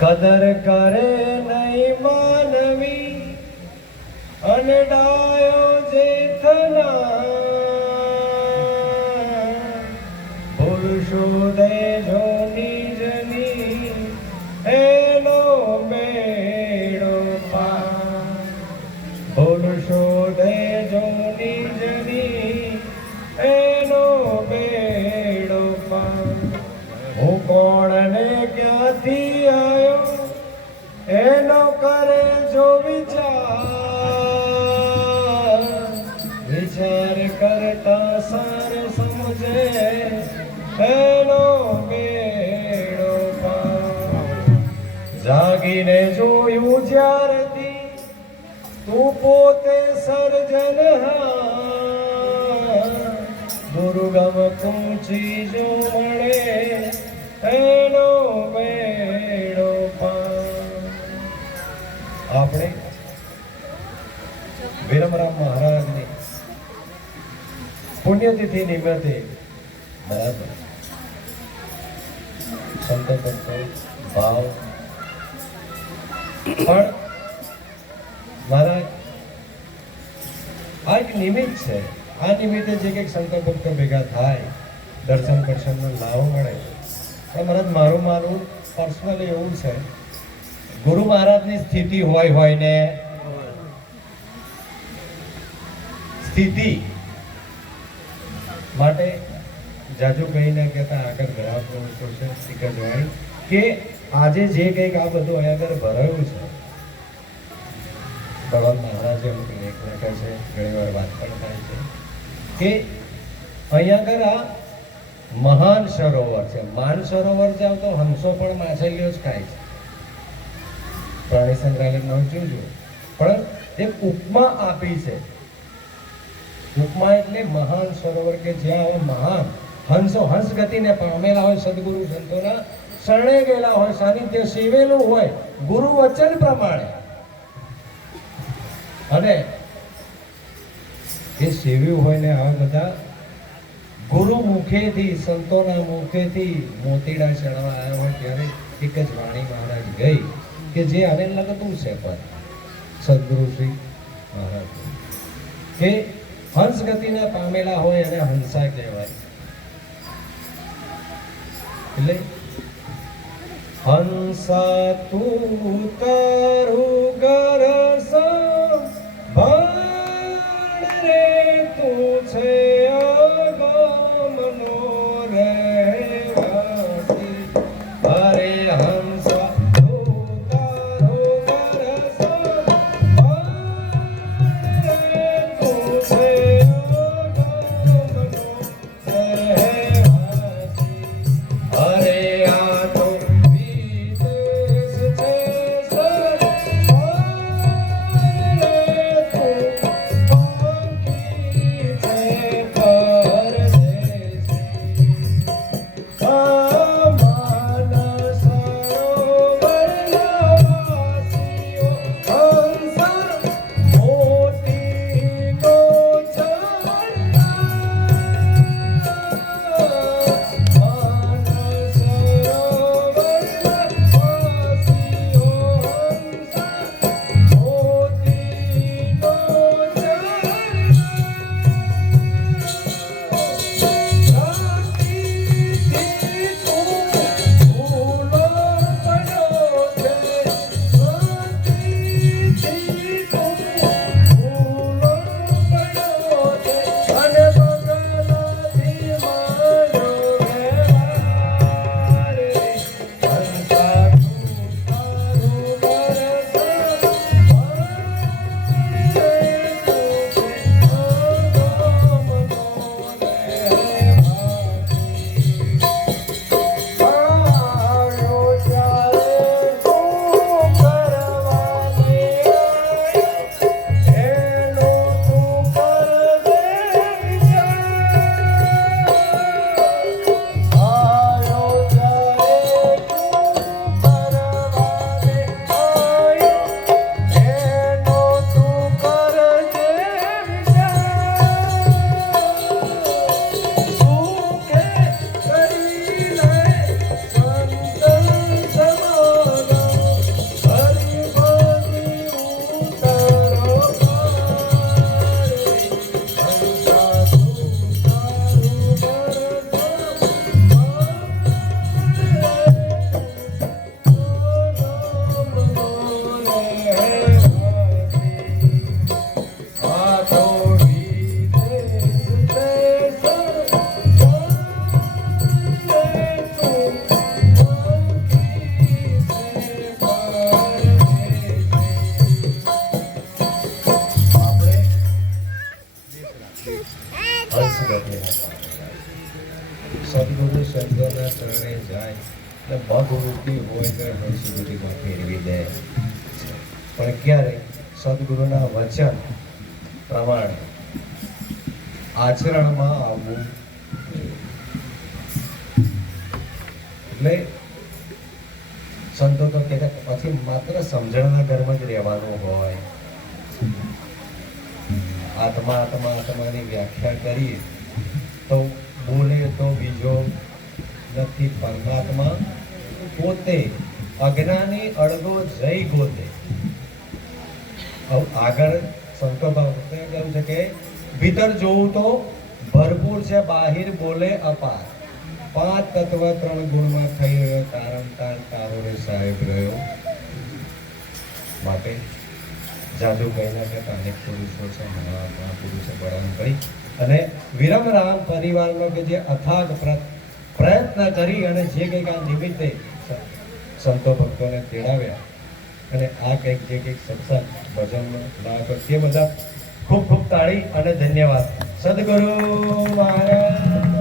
કદર કરે નહીં માનવી અને ડાયો જેથના પુરુષો દેજો નિજની એનો બેડો પાર પુરુષો દેજો નિજની એનો બેડો પાર હું કોણ ને ક્યાંથી આવ્યો એનો કરે જો વિચાર વિચાર કરતા સાર સમજે એનો બેડો પાર જાગીને જોયું જ્યારથી તું પોતે સર્જનહાર દુર્ગમ કુંચી જો મળે એનો બેડો પાર આપણે વિરમરામ મહારાજની પુણ્યતિથિ નિમિત્તે બરાબર સંતો ભાવ પણ મહારાજ આ એક નિમિત્ત છે. આ નિમિત્તે જે કંઈક સંતો ભક્તો ભેગા થાય દર્શન દર્શનનો લાભ મળે. પણ મહારાજ મારું પર્સનલી એવું છે, ગુરુ મહારાજની સ્થિતિ હોય ને સ્થિતિ માટે જાજુ કહીને કહેતા આગળ ઘણા પ્રવૃત્તો છે શીખવાડી કે આજે જે કંઈક આ બધું અહીંયા આગળ ભરાયું છે પ્રભુ મહારાજે એક લખે છે, ઘણી વાર વાત પણ થાય છે કે અહીંયા આગળ આ મહાન સરોવર છે. માન સરોવર જાવ તો હંસો પણ માછલીઓ જ ખાય છે. પ્રાણી સંગ્રહાલય ન જોજો, પણ એક ઉપમા આપી છે. ઉપમા એટલે મહાન સરોવર કે જ્યાં મહાન હંસો હંસ ગતિને પામેલા હોય, સદગુરુ સંતોના શરણે ગયેલા હોય, સાનિધ્ય સેવેલું હોય ગુરુ વચન પ્રમાણે, અને એ સેવ્યું હોય ને આ બધા ગુરુ મુખેથી સંતોના મુખેથી મોતીડા ચડવા આવ્યા હોય ત્યારે એક જ વાણી મહારાજ ગઈ કે જે આને લગતું છે. પણ સદગુરુ શ્રી મહારાજ કે હંસ ગતિને પામેલા હોય અને હંસા કહેવાય. એટલે હંસા તું તારું ઘર સંભાળ રે, તું છે અગમનો રહેવાસી. અરે હંસા તું તારું ઘર સંભાળ રે, તું છે અગમનો રહેવાસી. અરે આ તો વિદેશ છે સર એટલે ભગવૃત્તિ હોય તો હંસવૃત્તિમાં ફેરવી દે. પણ ક્યારે સદગુરુના વચન પ્રમાણે આચરણમાં આવવું જોઈએ. એટલે સંતો તો કહેતા પછી માત્ર સમજણના ઘરમાં જ રહેવાનું હોય. આત્મા આત્મા આત્માની વ્યાખ્યા કરીએ તો બોલે તો બીજો નથી પરમાત્મા પોતે, અજ્ઞાની અડગો જય ગોતે. આગળ સંતો ભક્તે કહ્યું છે કે ભીતર જોવું તો ભરપૂર છે, બાહિર બોલે અપાર. 5 તત્વ 3 ગુણમાં થઈ રહ્યો તારણતાર, તારો રે સાહેબ રહ્યો. માટે જાદુ કહીના કે અનેક પુરુષો છે, મહાત્મા પુરુષો બળાન કરી અને વિરમરામ પરિવારનો કે જે અથાગ પ્રયત્ન કરી અને જે કંઈક આ નિમિત્તે સંતો ભક્તોને તેડાવ્યા અને આ કંઈક જે કંઈક સત્સંગ ભજનનો લાભ તે બધા ખૂબ ખૂબ તાળી અને ધન્યવાદ. સદગુરુ મહારાજ.